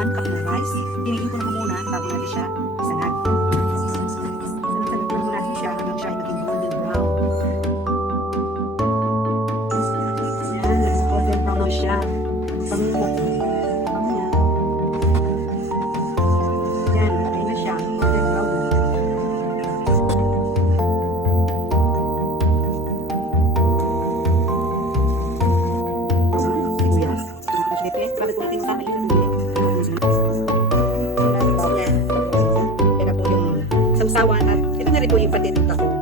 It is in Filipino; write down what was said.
1 cup na rice. Piniin ko na po muna bago natin siya isangag. Sanag lang po natin siya hanggang siya ay maging golden brown. Ayan, golden brown na siya. Bango niya. Ayan, ay na siya. Golden brown. Sibuyas. Bakit po natin sa akin? Sausawan at ito na rin po yung patinta ko.